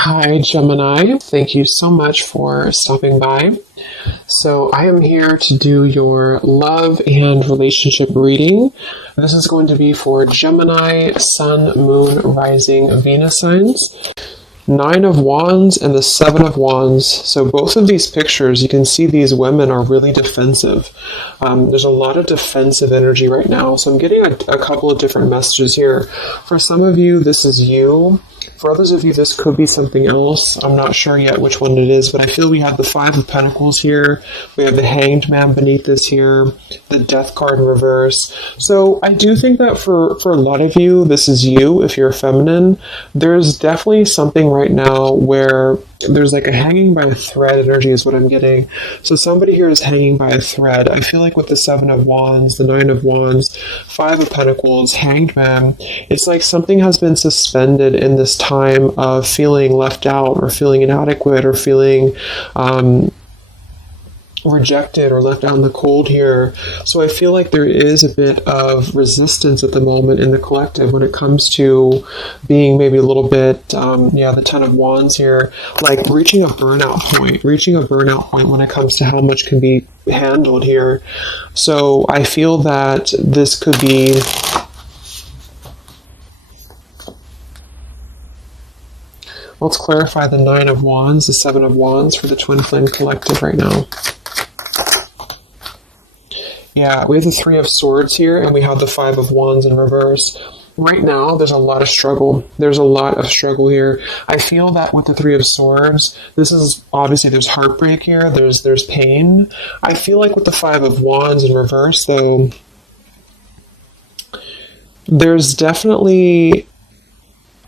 Hi, Gemini. Thank you so much for stopping by. So, I am here to do your love and relationship reading. This is going to be for Gemini, Sun, Moon, Rising, Venus signs. 9 of Wands and the 7 of Wands. So both of these pictures, you can see these women are really defensive. There's a lot of defensive energy right now. So I'm getting a couple of different messages here. For some of you, this is you. For others of you, this could be something else. I'm not sure yet which one it is, but I feel we have the 5 of Pentacles here. We have the Hanged Man beneath this here, the Death card in reverse. So I do think that for a lot of you, this is you, if you're feminine. There's definitely something right now where there's like a hanging by a thread energy is what I'm getting. So somebody here is hanging by a thread. I feel like with the 7 of Wands, the 9 of Wands, 5 of Pentacles, Hanged Man, it's like something has been suspended in this time of feeling left out or feeling inadequate or feeling rejected or left out in the cold here. So I feel like there is a bit of resistance at the moment in the collective when it comes to being maybe a little bit, the 10 of Wands here, like reaching a burnout point when it comes to how much can be handled here. So I feel that this could be let's clarify the 9 of Wands, the 7 of Wands for the Twin Flame Collective right now. Yeah, we have the 3 of Swords here, and we have the 5 of Wands in reverse. Right now, there's a lot of struggle. There's a lot of struggle here. I feel that with the 3 of Swords, this is obviously there's heartbreak here. There's pain. I feel like with the 5 of Wands in reverse, though, there's definitely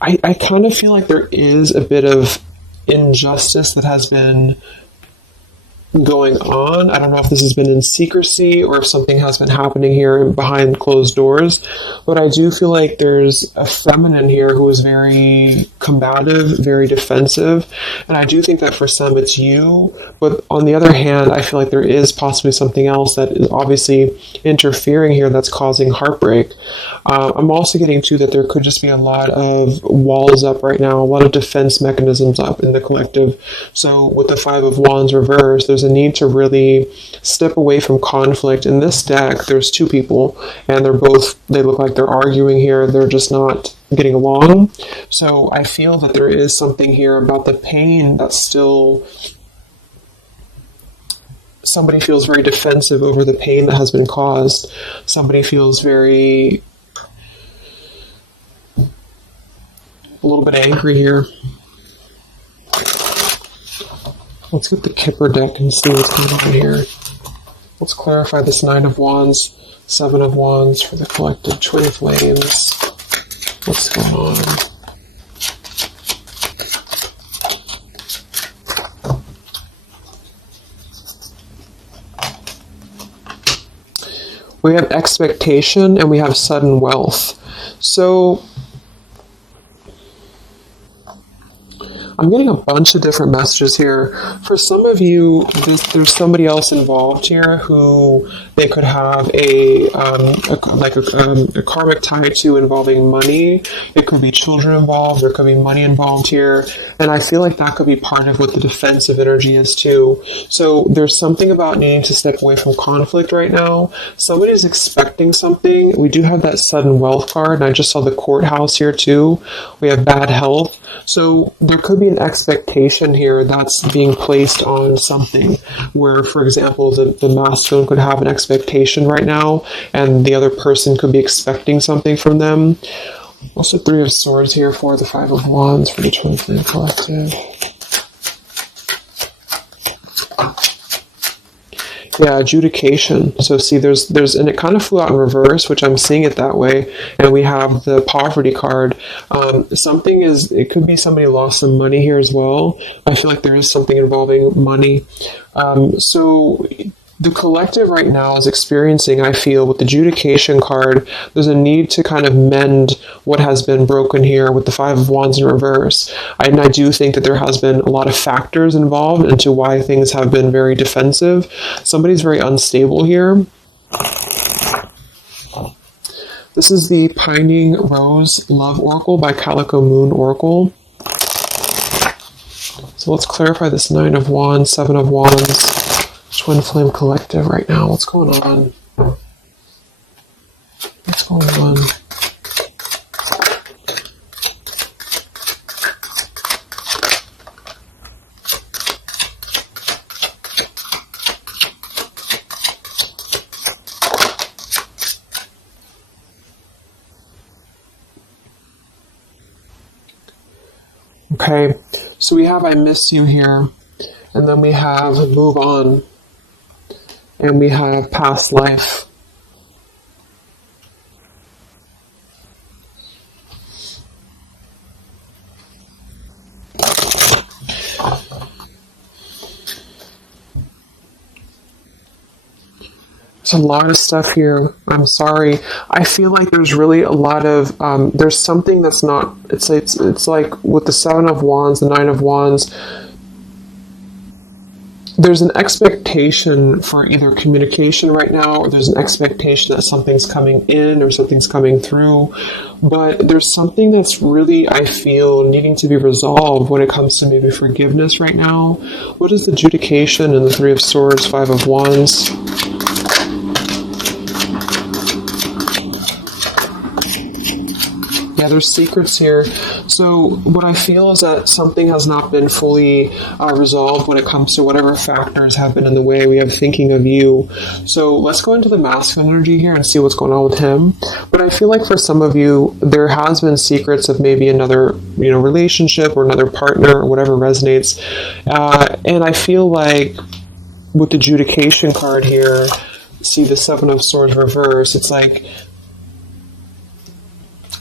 I kind of feel like there is a bit of injustice that has been going on. I don't know if this has been in secrecy or if something has been happening here behind closed doors, but I do feel like there's a feminine here who is very combative, very defensive, and I do think that for some it's you, but on the other hand, I feel like there is possibly something else that is obviously interfering here that's causing heartbreak. I'm also getting to that there could just be a lot of walls up right now, a lot of defense mechanisms up in the collective. So with the 5 of Wands reversed, there's a need to really step away from conflict. In this deck, there's 2 people, and they look like they're arguing here. They're just not getting along. So I feel that there is something here about the pain that's still... Somebody feels very defensive over the pain that has been caused. Somebody feels very... a little bit angry here. Let's get the Kipper deck and see what's going on here. Let's clarify this 9 of Wands, 7 of Wands for the collective Twin Flames. What's going on? We have expectation and we have sudden wealth. So I'm getting a bunch of different messages here. For some of you, there's somebody else involved here who they could have a karmic tie to involving money. It could be children involved. There could be money involved here. And I feel like that could be part of what the defensive energy is too. So there's something about needing to step away from conflict right now. Somebody's expecting something. We do have that sudden wealth card, and I just saw the courthouse here too. We have bad health. So there could be an expectation here that's being placed on something where, for example, the masculine could have an expectation right now and the other person could be expecting something from them. Also 3 of Swords here for the 5 of Wands for the Twin Flame Collective. Yeah, adjudication. So see, there's, and it kind of flew out in reverse, which I'm seeing it that way. And we have the poverty card. It could be somebody lost some money here as well. I feel like there is something involving money. So the collective right now is experiencing, I feel, with the adjudication card, there's a need to kind of mend what has been broken here with the 5 of Wands in reverse. And I do think that there has been a lot of factors involved into why things have been very defensive. Somebody's very unstable here. This is the Pining Rose Love Oracle by Calico Moon Oracle. So let's clarify this 9 of Wands, 7 of Wands, Twin Flame Collective right now. What's going on? What's going on? Okay, so we have I miss you here, and then we have move on, and we have past life. There's a lot of stuff here. I'm sorry. I feel like there's really a lot of, there's something that's not, it's like with the 7 of Wands, the 9 of Wands, there's an expectation for either communication right now, or there's an expectation that something's coming in or something's coming through. But there's something that's really, I feel, needing to be resolved when it comes to maybe forgiveness right now. What is the adjudication in the 3 of Swords, 5 of Wands? Yeah, there's secrets here. So what I feel is that something has not been fully resolved when it comes to whatever factors have been in the way. We have thinking of you. So let's go into the masculine energy here and see what's going on with him. But I feel like for some of you, there has been secrets of maybe another, relationship or another partner or whatever resonates. And I feel like with the adjudication card here, see the 7 of Swords reverse, it's like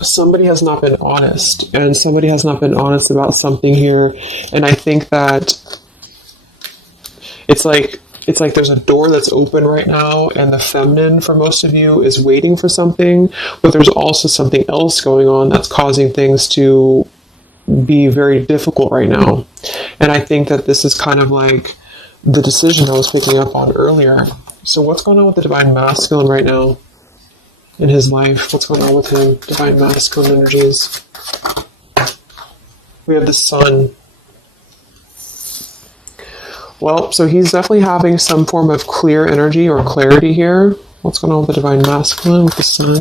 somebody has not been honest, and somebody has not been honest about something here. And I think that it's like there's a door that's open right now, and the feminine for most of you is waiting for something, but there's also something else going on that's causing things to be very difficult right now. And I think that this is kind of like the decision I was picking up on earlier. So what's going on with the divine masculine right now in his life? What's going on with him? Divine masculine energies. We have the sun. Well, so he's definitely having some form of clear energy or clarity here. What's going on with the divine masculine with the sun?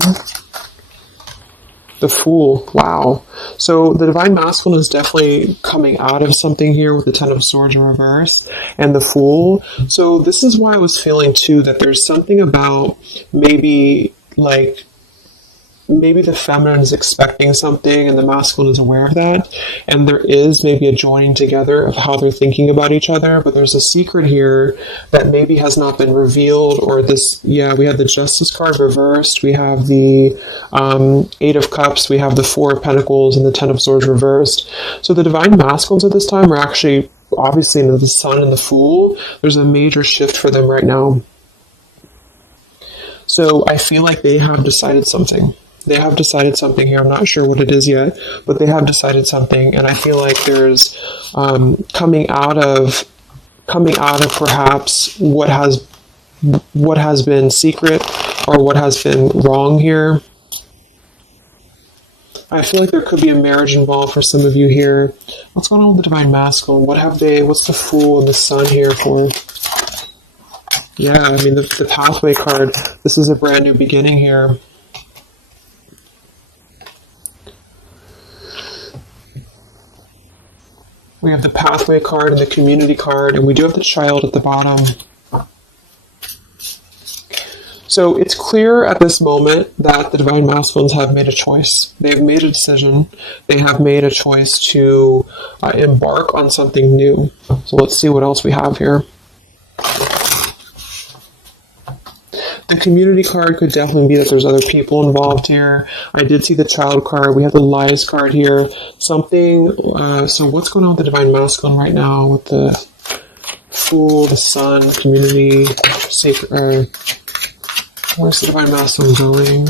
The Fool. Wow. So the divine masculine is definitely coming out of something here with the 10 of Swords in reverse and the Fool. So this is why I was feeling too that there's something about maybe the feminine is expecting something and the masculine is aware of that, and there is maybe a joining together of how they're thinking about each other, but there's a secret here that maybe has not been revealed. Or this, we have the Justice card reversed, we have the 8 of Cups, we have the 4 of Pentacles, and the 10 of Swords reversed. So the divine masculines at this time are actually obviously into the Sun and the Fool. There's a major shift for them right now. So I feel like they have decided something. They have decided something here. I'm not sure what it is yet, but they have decided something. And I feel like there's coming out of perhaps what has been secret or what has been wrong here. I feel like there could be a marriage involved for some of you here. What's going on with the divine masculine? What's the Fool and the Sun here for? Yeah, I mean, the Pathway card, this is a brand new beginning here. We have the Pathway card and the Community card, and we do have the Child at the bottom. So it's clear at this moment that the divine masculines have made a choice. They've made a decision. They have made a choice to embark on something new. So let's see what else we have here. The Community card could definitely be that there's other people involved here. I did see the Child card. We have the Lies card here. Something, so what's going on with the divine masculine right now with the Fool, the Sun, Community, Sacred, where's the divine masculine going?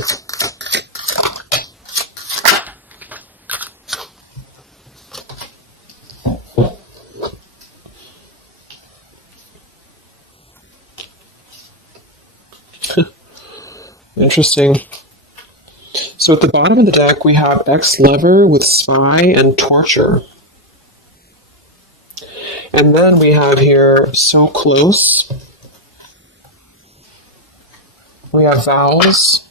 Interesting. So at the bottom of the deck, we have ex-lover with spy and torture. And then we have here so close. We have vows.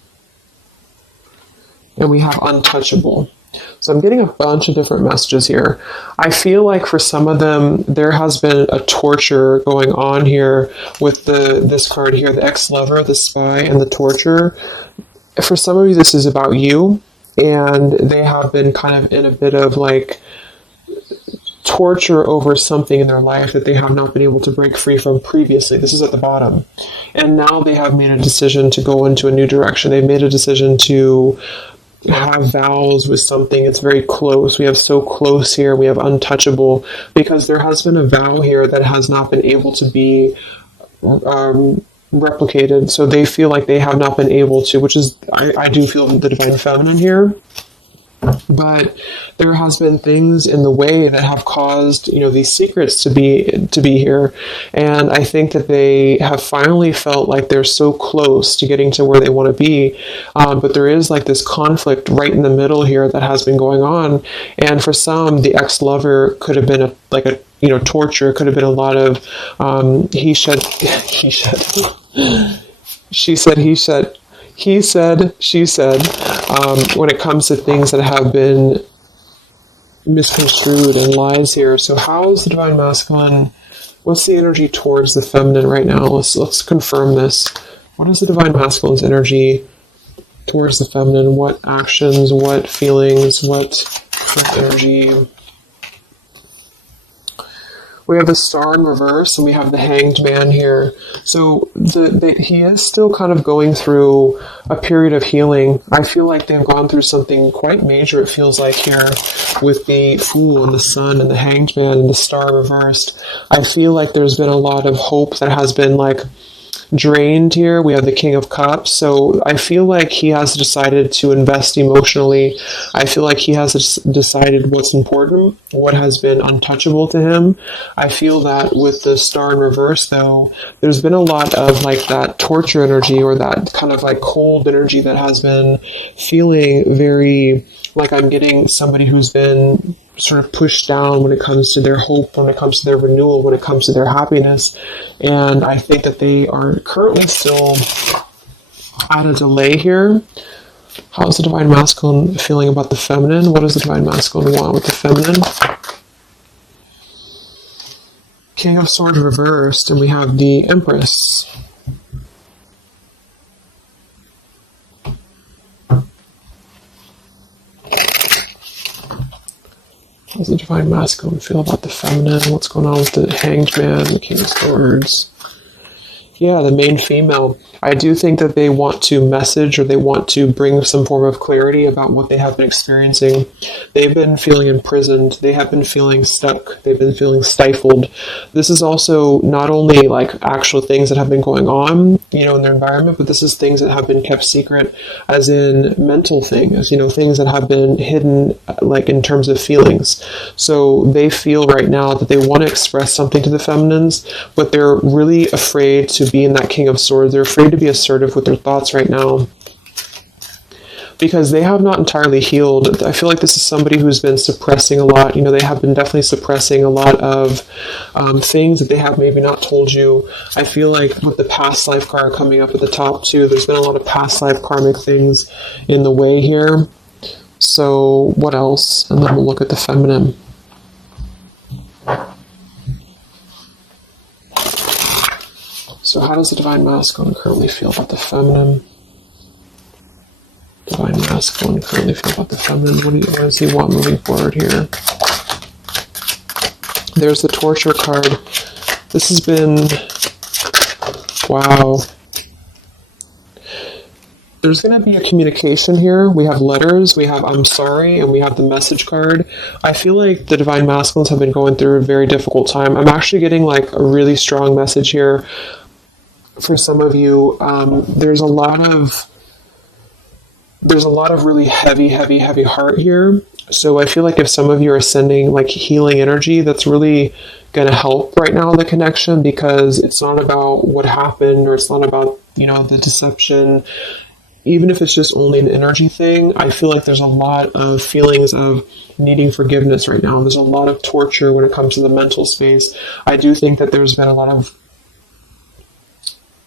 And we have untouchable. So I'm getting a bunch of different messages here. I feel like for some of them, there has been a torture going on here with this card here, the ex-lover, the spy, and the torture. For some of you, this is about you, and they have been kind of in a bit of like torture over something in their life that they have not been able to break free from previously. This is at the bottom. And now they have made a decision to go into a new direction. They've made a decision to have vows with something. It's very close. We have so close here. We have untouchable, because there has been a vow here that has not been able to be replicated. So they feel like they have not been able to, which is, I do feel the divine feminine here. But there has been things in the way that have caused, these secrets to be here. And I think that they have finally felt like they're so close to getting to where they want to be. But there is like this conflict right in the middle here that has been going on. And for some, the ex-lover could have been torture. It could have been a lot of he said, she said, he said, he said, she said, when it comes to things that have been misconstrued and lies here. So how is the divine masculine? What's the energy towards the feminine right now? Let's confirm this. What is the divine masculine's energy towards the feminine? What actions, what feelings, what energy? We have the Star in reverse, and we have the Hanged Man here. So he is still kind of going through a period of healing. I feel like they've gone through something quite major, it feels like, here with the Fool and the Sun and the Hanged Man and the Star reversed. I feel like there's been a lot of hope that has been like drained here. We have the King of Cups. So I feel like he has decided to invest emotionally. I feel like he has decided what's important, what has been untouchable to him. I feel that with the Star in reverse, though, there's been a lot of like that torture energy, or that kind of like cold energy that has been feeling very like I'm getting somebody who's been sort of pushed down when it comes to their hope, when it comes to their renewal, when it comes to their happiness. And I think that they are currently still at a delay here. How's the divine masculine feeling about the feminine? What does the divine masculine want with the feminine? King of Swords reversed, and we have the Empress. How does the divine masculine feel about the feminine? What's going on with the Hanged Man, the King of Swords? Yeah, the main female. I do think that they want to message, or they want to bring some form of clarity about what they have been experiencing. They've been feeling imprisoned. They have been feeling stuck. They've been feeling stifled. This is also not only like actual things that have been going on, in their environment, but this is things that have been kept secret, as in mental things, things that have been hidden, like in terms of feelings. So they feel right now that they want to express something to the feminines, but they're really afraid to be in that King of Swords. They're afraid to be assertive with their thoughts right now, because they have not entirely healed. I feel like this is somebody who's been suppressing a lot. They have been definitely suppressing a lot of things that they have maybe not told you. I feel like with the past life card coming up at the top too, there's been a lot of past life karmic things in the way here. So what else? And then we'll look at the feminine. So how does the divine masculine currently feel about the feminine? Divine masculine currently feel about the feminine? What does he want moving forward here? There's the torture card. This has been... Wow. There's going to be a communication here. We have letters, we have I'm sorry, and we have the message card. I feel like the divine masculines have been going through a very difficult time. I'm actually getting like a really strong message here. For some of you, there's a lot of really heavy heart here. So I feel like if some of you are sending like healing energy, that's really going to help right now in the connection, because it's not about what happened, or it's not about, the deception. even if it's just only an energy thing, I feel like there's a lot of feelings of needing forgiveness right now. There's a lot of torture when it comes to the mental space. I do think that there's been a lot of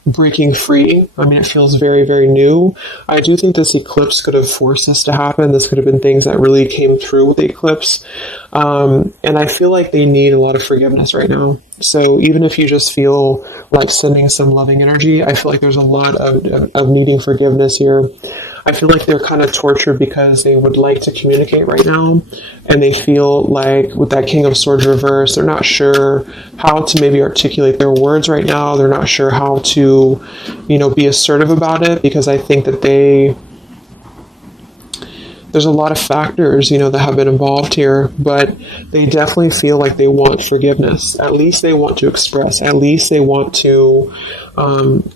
breaking free. I mean, it feels very, very new. I do think this eclipse could have forced this to happen. This could have been things that really came through with the eclipse. And I feel like they need a lot of forgiveness right now. So even if you just feel like sending some loving energy, I feel like there's a lot of needing forgiveness here. I feel like they're kind of tortured because they would like to communicate right now, and they feel like with that King of Swords reverse, they're not sure how to maybe articulate their words right now. They're not sure how to, be assertive about it, because I think that there's a lot of factors, that have been involved here, but they definitely feel like they want forgiveness. At least they want to express. At least they want to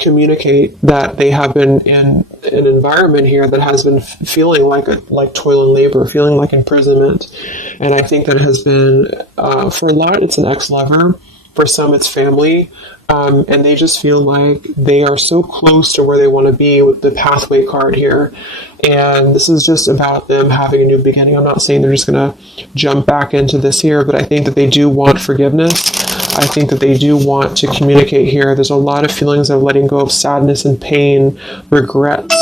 communicate that they have been in an environment here that has been feeling like toil and labor, feeling like imprisonment. And I think that it has been, for a lot, it's an ex-lover. For some, it's family. And they just feel like they are so close to where they want to be with the pathway card here. And this is just about them having a new beginning. I'm not saying they're just going to jump back into this here, but I think that they do want forgiveness. I think that they do want to communicate here. There's a lot of feelings of letting go of sadness and pain, regrets,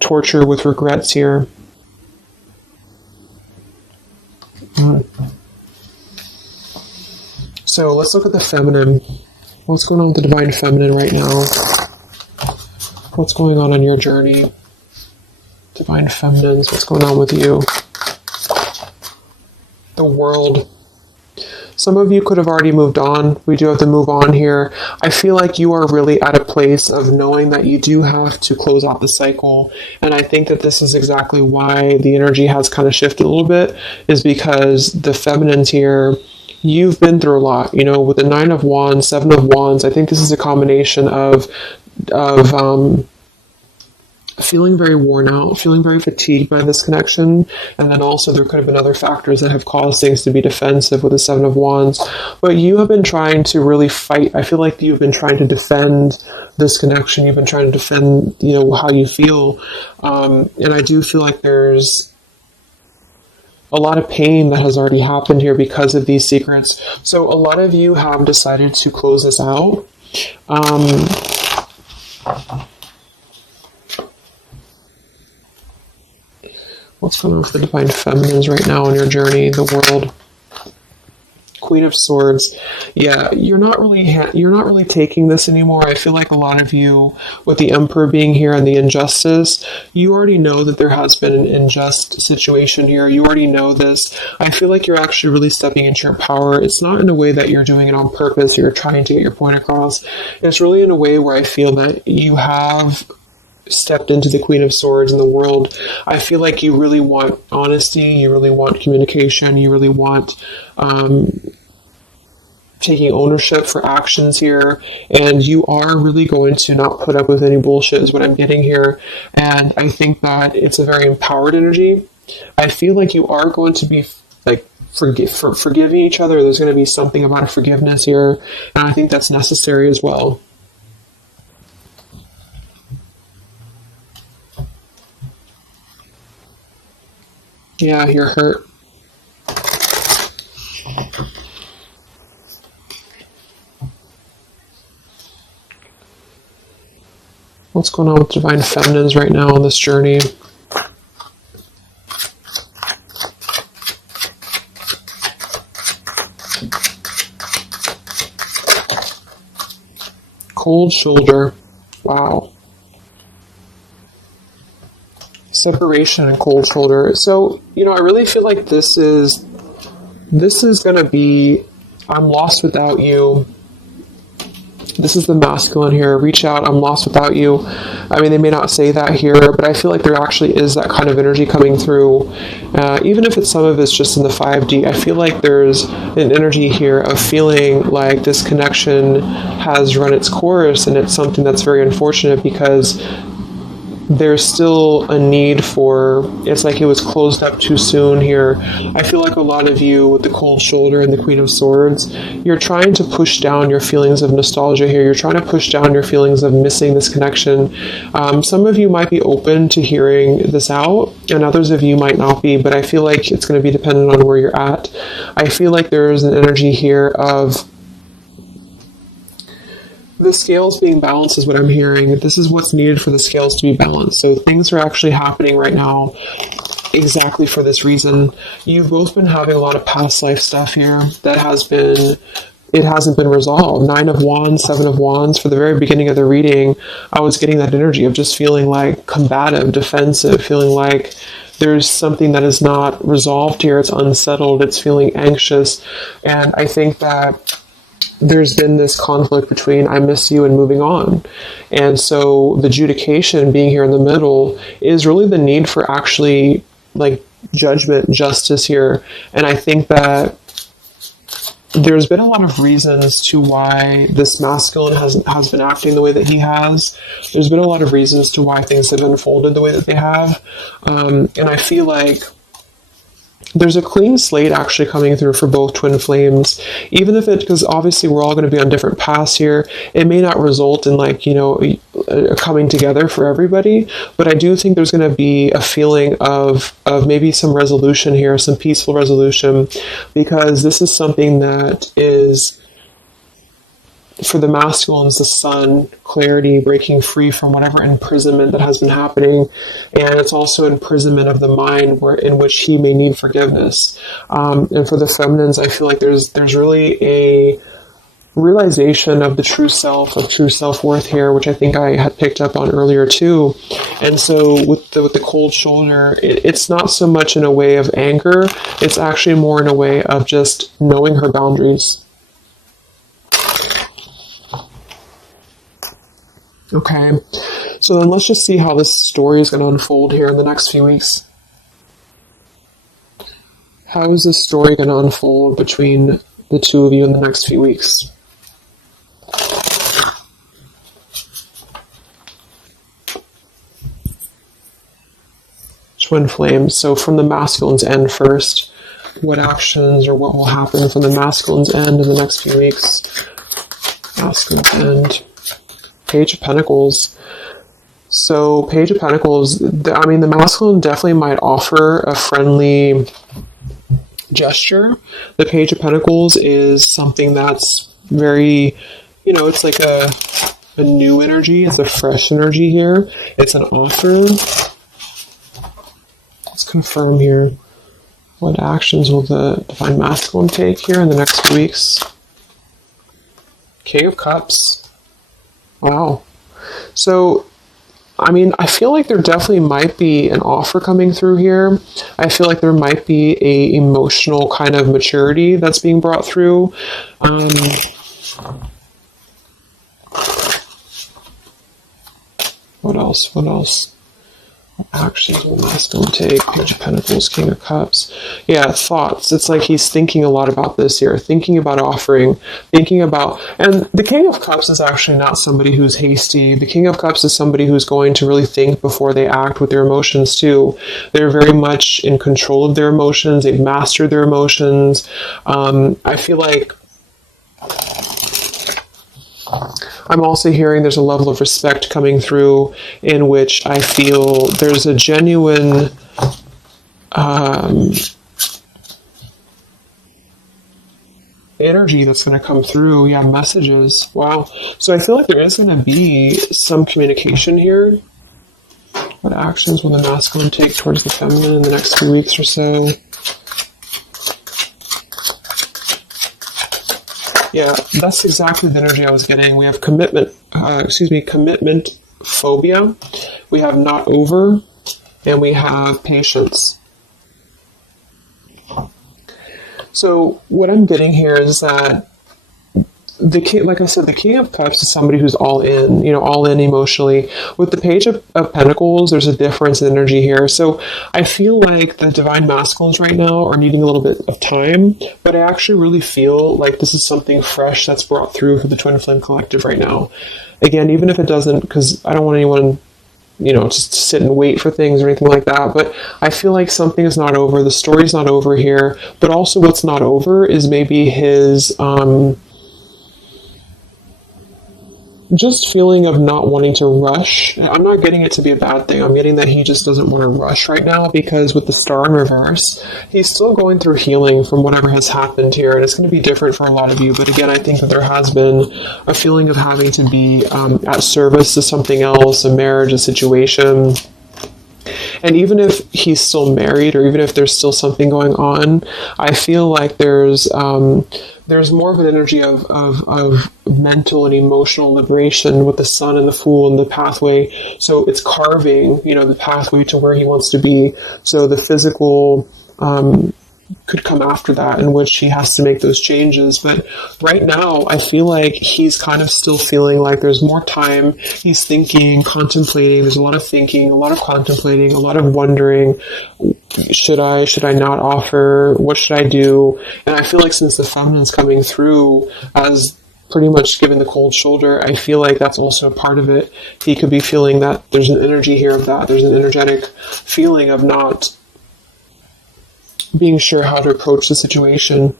torture with regrets here. So let's look at the feminine. What's going on with the divine feminine right now? What's going on your journey? Divine feminines, what's going on with you? The world. Some of you could have already moved on. We do have to move on here. I feel like you are really at a place of knowing that you do have to close out the cycle. And I think that this is exactly why the energy has kind of shifted a little bit, is because the feminines here, you've been through a lot, with the 9 of Wands, 7 of Wands. I think this is a combination of feeling very worn out, feeling very fatigued by this connection. And then also there could have been other factors that have caused things to be defensive with the 7 of Wands. But you have been trying to really fight. I feel like you've been trying to defend this connection. You've been trying to defend, how you feel. And I do feel like there's a lot of pain that has already happened here because of these secrets. So a lot of you have decided to close this out. What's going on with the divine feminines right now on your journey, the world? Queen of Swords. Yeah, you're not really taking this anymore. I feel like a lot of you, with the Emperor being here and the injustice, you already know that there has been an unjust situation here. You already know this. I feel like you're actually really stepping into your power. It's not in a way that you're doing it on purpose, or you're trying to get your point across. It's really in a way where I feel that you have stepped into the Queen of Swords in the world. I feel like you really want honesty, you really want communication, you really want taking ownership for actions here, and you are really going to not put up with any bullshit is what I'm getting here. And I think that it's a very empowered energy. I feel like you are going to be like forgiving each other. There's going to be something about a forgiveness here, and I think that's necessary as well. Yeah, you're hurt. What's going on with divine feminines right now on this journey? Cold shoulder. Wow. Separation and cold shoulder. So, I really feel like this is going to be, I'm lost without you. This is the masculine here. Reach out, I'm lost without you. I mean, they may not say that here, but I feel like there actually is that kind of energy coming through. Even if some of it's just in the 5D, I feel like there's an energy here of feeling like this connection has run its course, and it's something that's very unfortunate because there's still a need for, it's like it was closed up too soon here. I feel like a lot of you with the cold shoulder and the Queen of Swords, you're trying to push down your feelings of nostalgia here. You're trying to push down your feelings of missing this connection. Some of you might be open to hearing this out, and others of you might not be, but I feel like it's going to be dependent on where you're at. I feel like there's an energy here of the scales being balanced is what I'm hearing. This is what's needed for the scales to be balanced. So things are actually happening right now exactly for this reason. You've both been having a lot of past life stuff here that it hasn't been resolved. 9 of Wands, 7 of Wands. For the very beginning of the reading, I was getting that energy of just feeling like combative, defensive, feeling like there's something that is not resolved here. It's unsettled. It's feeling anxious. And I think that there's been this conflict between I miss you and moving on. And so the adjudication being here in the middle is really the need for actually like judgment, justice here. And I think that there's been a lot of reasons to why this masculine has been acting the way that he has. There's been a lot of reasons to why things have unfolded the way that they have. And I feel like there's a clean slate actually coming through for both twin flames, even if because obviously we're all going to be on different paths here. It may not result in like, a coming together for everybody, but I do think there's going to be a feeling of maybe some resolution here, some peaceful resolution, because this is something that is, for the masculines, the sun, clarity, breaking free from whatever imprisonment that has been happening. And it's also imprisonment of the mind in which he may need forgiveness. And for the feminines, I feel like there's really a realization of the true self, of true self-worth here, which I think I had picked up on earlier too. And so with the cold shoulder, it's not so much in a way of anger. It's actually more in a way of just knowing her boundaries. Okay, so then let's just see how this story is going to unfold here in the next few weeks. How is this story going to unfold between the two of you in the next few weeks? Twin flames. So from the masculine's end first, what actions or what will happen from the masculine's end in the next few weeks? Masculine's end. Page of Pentacles. So Page of Pentacles, the masculine definitely might offer a friendly gesture. The Page of Pentacles is something that's very, it's like a new energy. It's a fresh energy here. It's an offer. Let's confirm here. What actions will the Divine Masculine take here in the next few weeks? King of Cups. Wow. So, I feel like there definitely might be an offer coming through here. I feel like there might be a emotional kind of maturity that's being brought through. What else? What actions will masculine take? Page of Pentacles, King of Cups. Yeah, thoughts. It's like he's thinking a lot about this here, thinking about offering, and the King of Cups is actually not somebody who's hasty. The King of Cups is somebody who's going to really think before they act with their emotions too. They're very much in control of their emotions. They've mastered their emotions. I feel like I'm also hearing there's a level of respect coming through in which I feel there's a genuine energy that's going to come through. Yeah, messages. Wow. So I feel like there is going to be some communication here. What actions will the masculine take towards the feminine in the next few weeks or so? Yeah, that's exactly the energy I was getting. We have commitment phobia. We have not over, and we have patience. So what I'm getting here is that the king, like I said, the King of Cups is somebody who's all in emotionally. With the Page of Pentacles, there's a difference in energy here. So I feel like the Divine Masculines right now are needing a little bit of time, but I actually really feel like this is something fresh that's brought through for the Twin Flame Collective right now. Again, even if it doesn't, because I don't want anyone, just sit and wait for things or anything like that. But I feel like something is not over. The story's not over here. But also what's not over is maybe his just feeling of not wanting to rush. I'm not getting it to be a bad thing. I'm getting that he just doesn't want to rush right now, because with the star in reverse, he's still going through healing from whatever has happened here, and it's going to be different for a lot of you. But again, I think that there has been a feeling of having to be at service to something else, a marriage, a situation. And even if he's still married, or even if there's still something going on, I feel like there's more of an energy of mental and emotional liberation with the sun and the Fool and the pathway. So it's carving, the pathway to where he wants to be. So the physical could come after that, in which he has to make those changes. But right now, I feel like he's kind of still feeling like there's more time. He's thinking, contemplating. There's a lot of thinking, a lot of contemplating, a lot of wondering. Should I not offer? What should I do? And I feel like since the feminine's coming through as pretty much given the cold shoulder, I feel like that's also a part of it. He could be feeling that there's an energy here of that. There's an energetic feeling of not being sure how to approach the situation.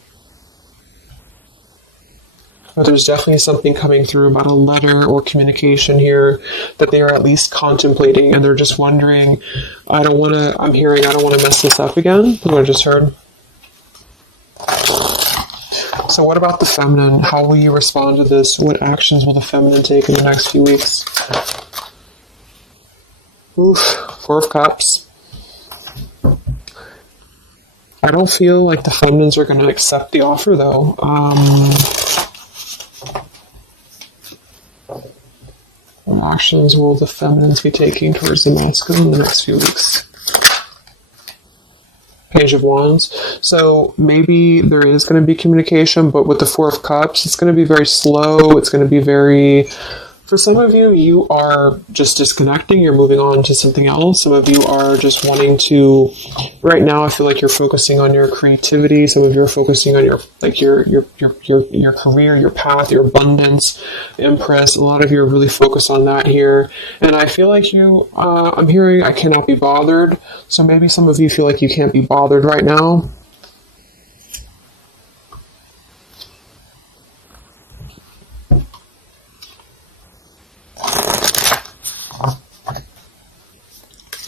But there's definitely something coming through about a letter or communication here that they are at least contemplating, and they're just wondering, I don't want to mess this up again, what I just heard. So what about the feminine? How will you respond to this? What actions will the feminine take in the next few weeks? Oof, Four of Cups. I don't feel like the feminines are going to accept the offer, though. What actions will the feminines be taking towards the masculine in the next few weeks? Page of Wands. So maybe there is going to be communication, but with the Four of Cups, it's going to be very slow. It's going to be very... For some of you, you are just disconnecting. You're moving on to something else. Some of you are just wanting to... Right now, I feel like you're focusing on your creativity. Some of you are focusing on your career, your path, your abundance, Empress. A lot of you are really focused on that here. And I feel like I'm hearing I cannot be bothered. So maybe some of you feel like you can't be bothered right now.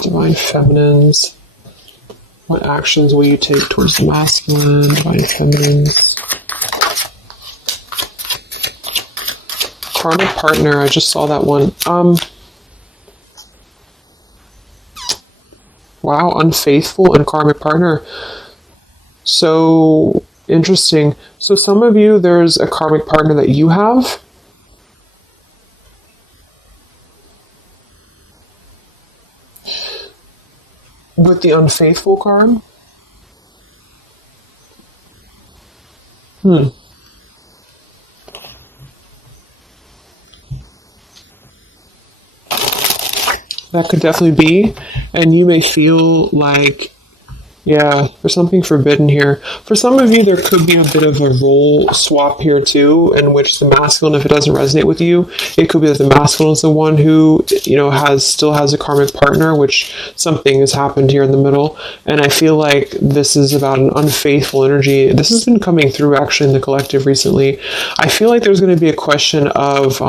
Divine Feminines. What actions will you take towards the masculine? Divine Feminines. Karmic Partner. I just saw that one. Wow, Unfaithful and Karmic Partner. So interesting. So some of you, there's a karmic partner that you have. With the Unfaithful card? That could definitely be. And you may feel like, yeah, there's something forbidden here. For some of you, there could be a bit of a role swap here too, in which the masculine, if it doesn't resonate with you, it could be that the masculine is the one who, still has a karmic partner, which something has happened here in the middle. And I feel like this is about an unfaithful energy. This has been coming through actually in the collective recently. I feel like there's going to be a question of,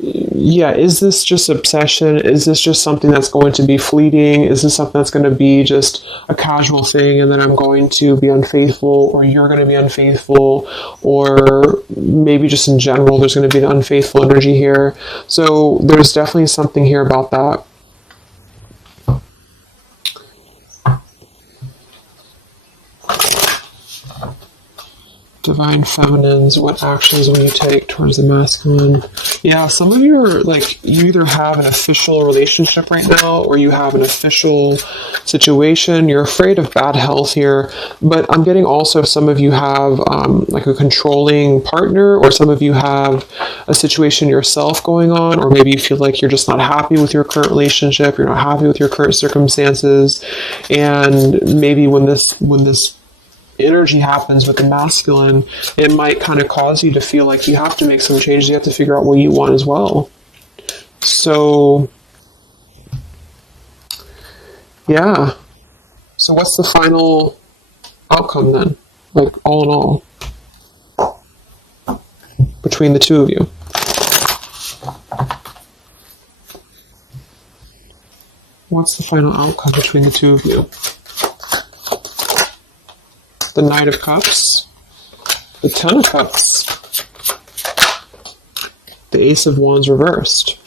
is this just obsession? Is this just something that's going to be fleeting? Is this something that's going to be just a casual thing, and then I'm going to be unfaithful, or you're going to be unfaithful, or maybe just in general there's going to be an unfaithful energy here. So there's definitely something here about that. Divine Feminines, what actions will you take towards the masculine? Yeah, some of you are like, you either have an official relationship right now, or you have an official situation. You're afraid of bad health here, but I'm getting also some of you have like a controlling partner, or some of you have a situation yourself going on, or maybe you feel like you're just not happy with your current relationship, you're not happy with your current circumstances, and maybe when this energy happens with the masculine, it might kind of cause you to feel like you have to make some changes. You have to figure out what you want as well. So Yeah. So what's the final outcome then? Like, all in all, between the two of you? What's the final outcome between the two of you? The Knight of Cups, the Ten of Cups, the Ace of Wands reversed.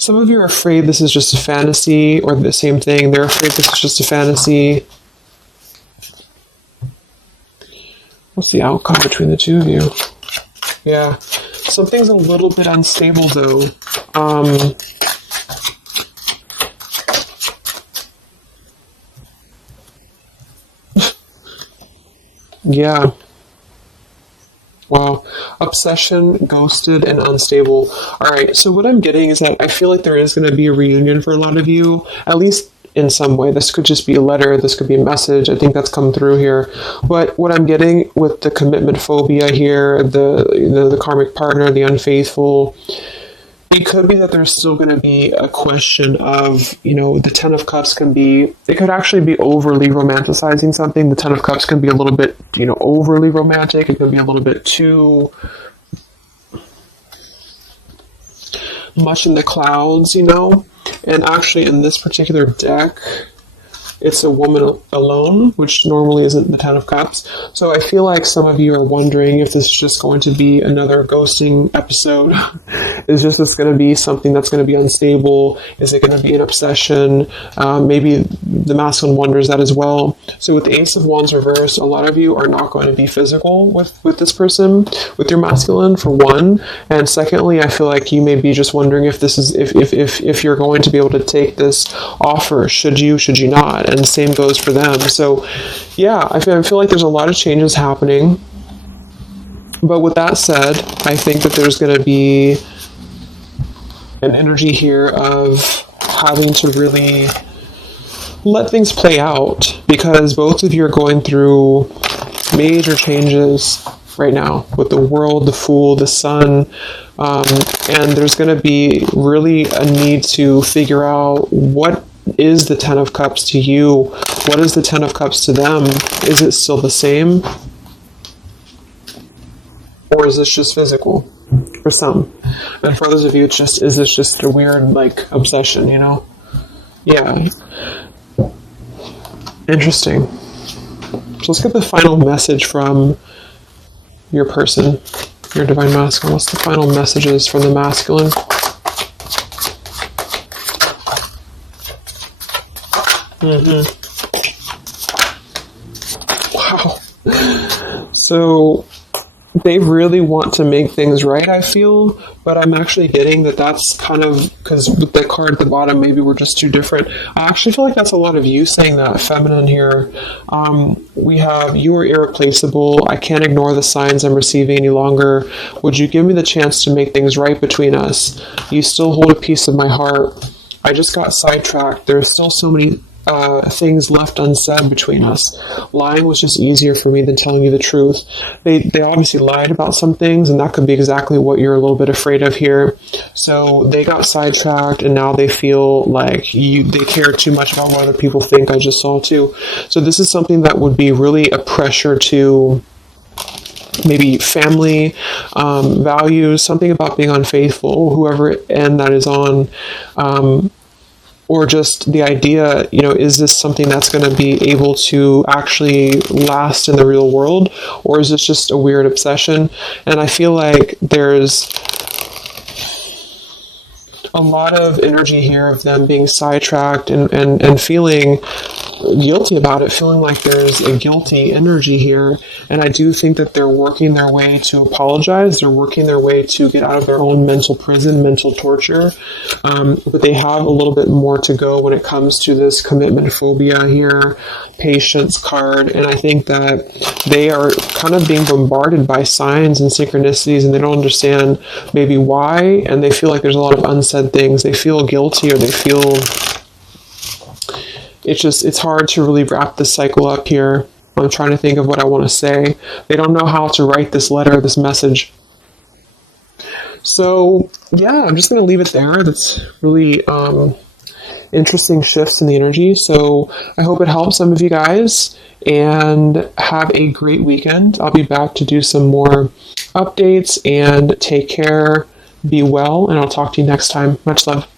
Some of you are afraid this is just a fantasy, or the same thing, they're afraid this is just a fantasy. What's the outcome between the two of you? Yeah, something's a little bit unstable though. Yeah. Wow. Obsession, ghosted, and unstable. Alright, so what I'm getting is that I feel like there is going to be a reunion for a lot of you, at least in some way. This could just be a letter, this could be a message. I think that's come through here. But what I'm getting with the commitment phobia here, the karmic partner, the unfaithful, it could be that there's still going to be a question of, the Ten of Cups can be, it could actually be overly romanticizing something. The Ten of Cups can be a little bit, overly romantic. It can be a little bit too much in the clouds, And actually in this particular deck, it's a woman alone, which normally isn't the Ten of Cups. So I feel like some of you are wondering if this is just going to be another ghosting episode. Is this going to be something that's going to be unstable? Is it going to be an obsession? Maybe the masculine wonders that as well. So with the Ace of Wands reversed, a lot of you are not going to be physical with this person, with your masculine, for one. And secondly, I feel like you may be just wondering if this is if you're going to be able to take this offer. Should you not? And the same goes for them. So yeah, I feel like there's a lot of changes happening. But with that said, I think that there's going to be an energy here of having to really let things play out, because both of you are going through major changes right now with the World, the Fool, the Sun, and there's going to be really a need to figure out what is the Ten of Cups to you? What is the Ten of Cups to them? Is it still the same? Or is this just physical for some? And for others of you, is this just a weird, obsession, Yeah. Interesting. So let's get the final message from your person, your divine masculine. What's the final messages from the masculine? Wow. So they really want to make things right, I feel, but I'm actually getting that that's kind of, because with the card at the bottom, maybe we're just too different. I actually feel like that's a lot of you saying that, feminine here. We have, you are irreplaceable. I can't ignore the signs I'm receiving any longer. Would you give me the chance to make things right between us? You still hold a piece of my heart. I just got sidetracked. There's still so many things left unsaid between us. Lying was just easier for me than telling you the truth. They obviously lied about some things, and that could be exactly what you're a little bit afraid of here. So they got sidetracked, and now they feel like they care too much about what other people think. I just saw too. So this is something that would be really a pressure to maybe family, values, something about being unfaithful, whoever end that is on, or just the idea, is this something that's going to be able to actually last in the real world, or is this just a weird obsession? And I feel like there's a lot of energy here of them being sidetracked and feeling guilty about it, feeling like there's a guilty energy here. And I do think that they're working their way to apologize. They're working their way to get out of their own mental prison, mental torture. But they have a little bit more to go when it comes to this commitment phobia here, patience card. And I think that they are kind of being bombarded by signs and synchronicities, and they don't understand maybe why. And they feel like there's a lot of unsaid things. They feel guilty, or they feel it's hard to really wrap this cycle up here. I'm trying to think of what I want to say. They don't know how to write this letter, this message. So yeah, I'm just going to leave it there. That's really interesting shifts in the energy. So I hope it helps some of you guys, and have a great weekend. I'll be back to do some more updates, and take care, be well, and I'll talk to you next time. Much love.